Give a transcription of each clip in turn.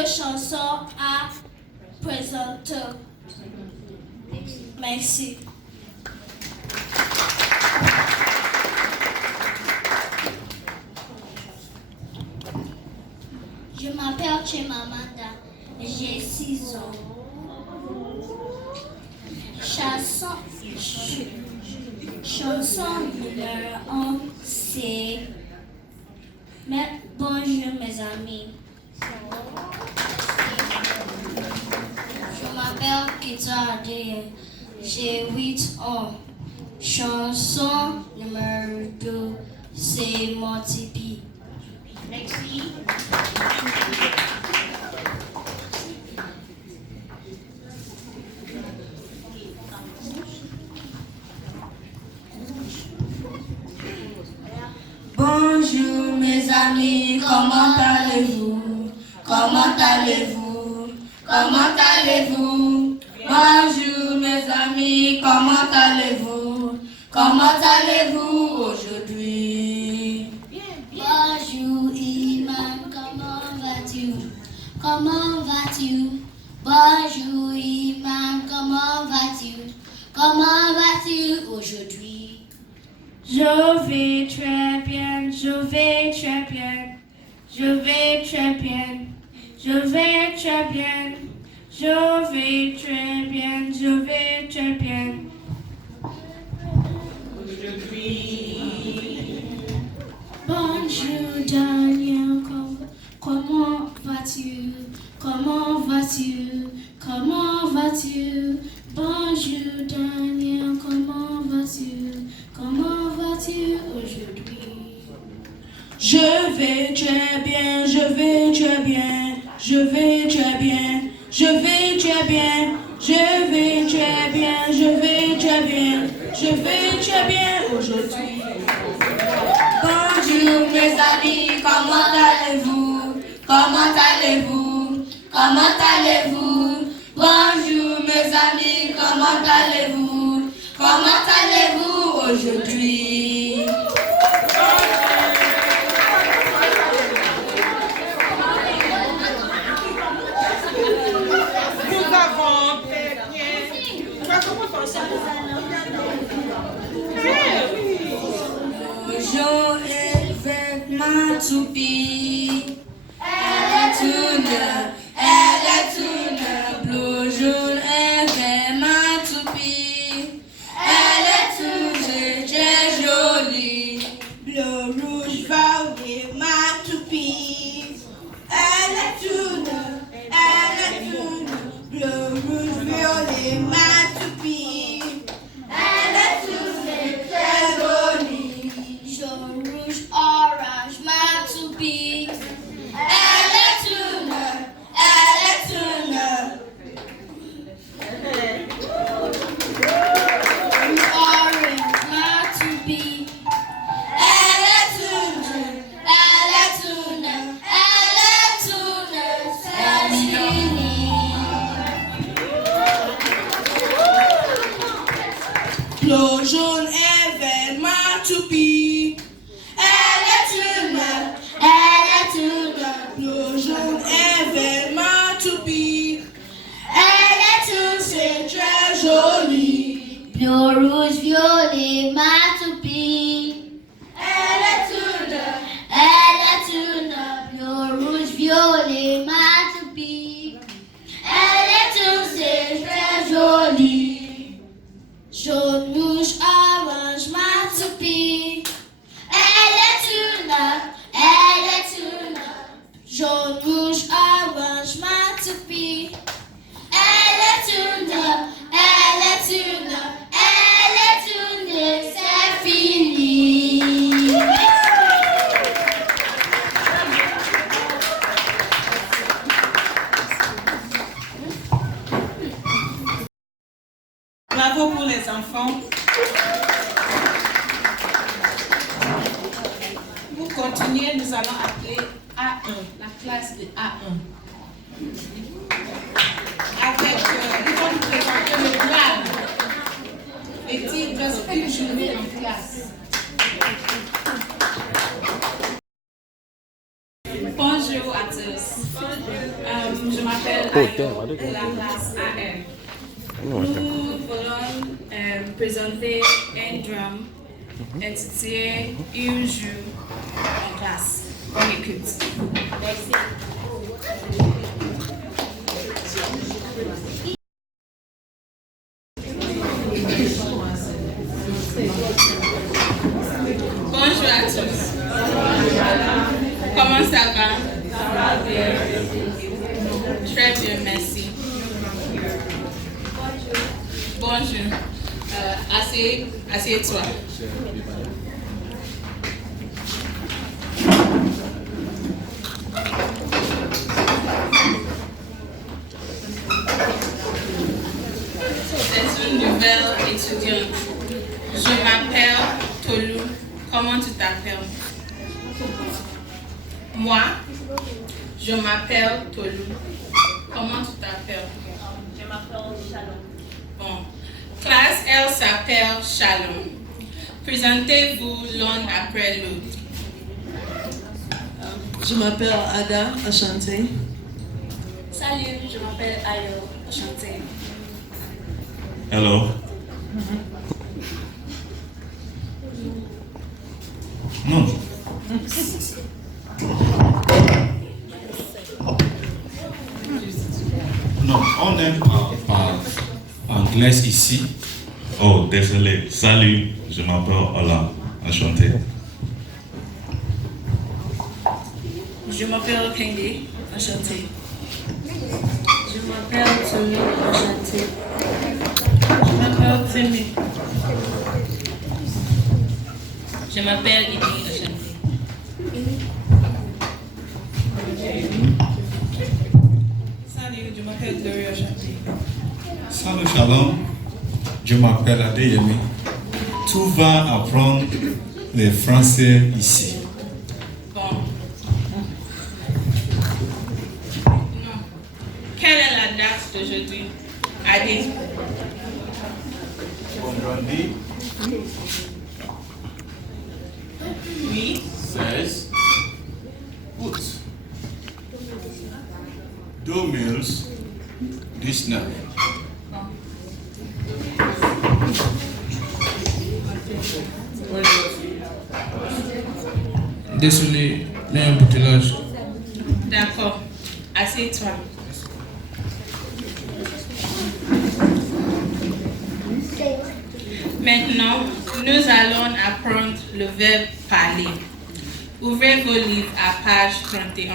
deux chansons à présenter. Merci. Je m'appelle Chimamanda, j'ai 6 ans. Chanson numéro 1, c'est bonjour mes amis. Je m'appelle Ikeja Lagos, j'ai 8 ans. Chanson numéro 2, c'est mon tipi. Merci. Bonjour mes amis, comment allez-vous? Comment allez-vous? Comment allez-vous? Bonjour mes amis, comment allez-vous? Comment allez-vous aujourd'hui? Bonjour Iman, comment vas-tu? Comment vas-tu? Bonjour Iman, comment vas-tu? Comment vas-tu aujourd'hui? Je vais très bien, je vais très bien, je vais très bien, je vais très bien, je vais très bien, je vais très bien. Bonjour Daniel, comment vas-tu? Comment vas-tu? Comment vas-tu? Bonjour Daniel, comment vas-tu? Comment vas-tu aujourd'hui? Je vais très bien, je vais très bien, je vais très bien, je vais très bien, je vais très bien, je vais très bien, je vais très bien aujourd'hui. Bonjour mes amis, comment allez-vous? Comment allez-vous? Comment allez-vous? Bonjour mes amis, comment allez-vous? Comment allez-vous aujourd'hui? Nous avons très bien. On va commencer ça. Bonjour avec ma toupie. Elle est une blue jaune avec ma toupie. Elle est une très jolie. Bleu, rouge, violet, ma toupie. Elle est une bleu, rouge, violet, ma toupie. Elle est une très jolie. Jaune, rouge, orange, ma toupie. Elle est une Orange, ma toupie. Elle est bleu, jaune et vert, ma toupie. Elle est une bleu, jaune et vert, ma toupie. Elle est une, c'est très joli. Bleu, rouge, violet, ma toupie. Elle est une Bleu, rouge, violet, ma toupie. Elle est une, c'est très joli. Jaune, rouge, orange, ma toupie. Elle est une Jaune, rouge, orange, ma toupie. c'est fini. Bravo pour les enfants. Pour continuer, nous allons appeler A1, la classe de A1. Avec, ils vont nous présenter le plan. Les titres une journée en classe. Bonjour à tous. de la classe AM. Nous voulons présenter un drame intitulé Un jour en classe. On écoute. Merci. Bonjour à tous. Comment ça va? Ça va bien. Très bien, merci. Bonjour. Assieds-toi. C'est une nouvelle étudiante. Je m'appelle Tolu. Comment tu t'appelles? Moi, je m'appelle Tolu. Comment tu t'appelles? Je m'appelle Shalom. Bon. Classe, elle s'appelle Shalom. Présentez-vous l'un après l'autre. Je m'appelle Ada, enchantée. Salut, je m'appelle Ayo, enchantée. Hello. Non. Non, on n'aime pas anglais ici. Oh, désolé. Salut, je m'appelle Ola. Enchanté. Je m'appelle Kendi, enchantée. Je m'appelle Tolu, enchantée. Je m'appelle Timmy. Je m'appelle Ibi, enchantée. Salut, je m'appelle Gloria, enchantée. Salut, Shalom. Je m'appelle Adeyemi. Tu vas apprendre le français ici. Bon. Non. Quelle est la date d'aujourd'hui? Adi. Vendredi. Oui. 16 août 2019. Désolé, il y a un embouteillage. D'accord. Assieds-toi. Maintenant, nous allons apprendre le verbe parler. Ouvrez vos livres à page 31.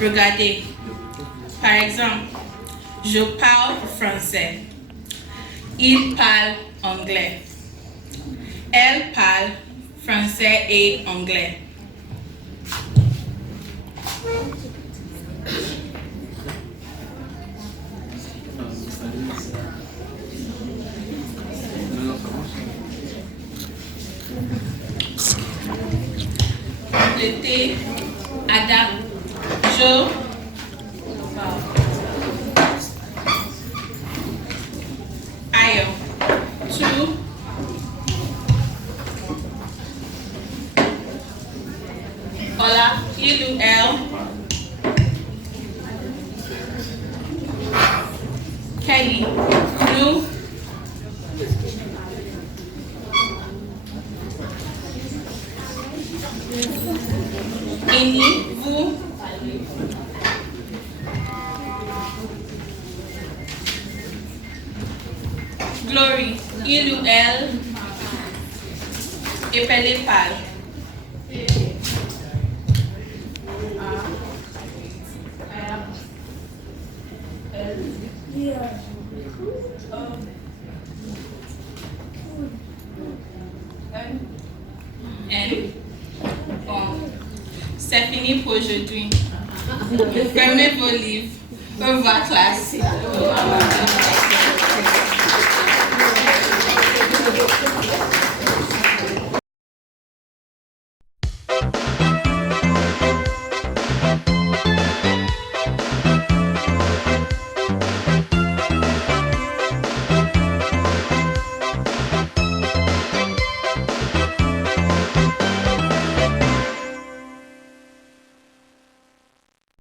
Regardez. Par exemple, je parle français. Il parle anglais. Elle parle français et anglais. Complétez. Ada. Je. Ayo. Tu. Hola. Il ou elle. Kelly. Nous. Ini. Vous. Glory. Il ou elle. Épelé pâle. Bon, c'est fini pour aujourd'hui. Fermez vos livres. Au revoir, classe.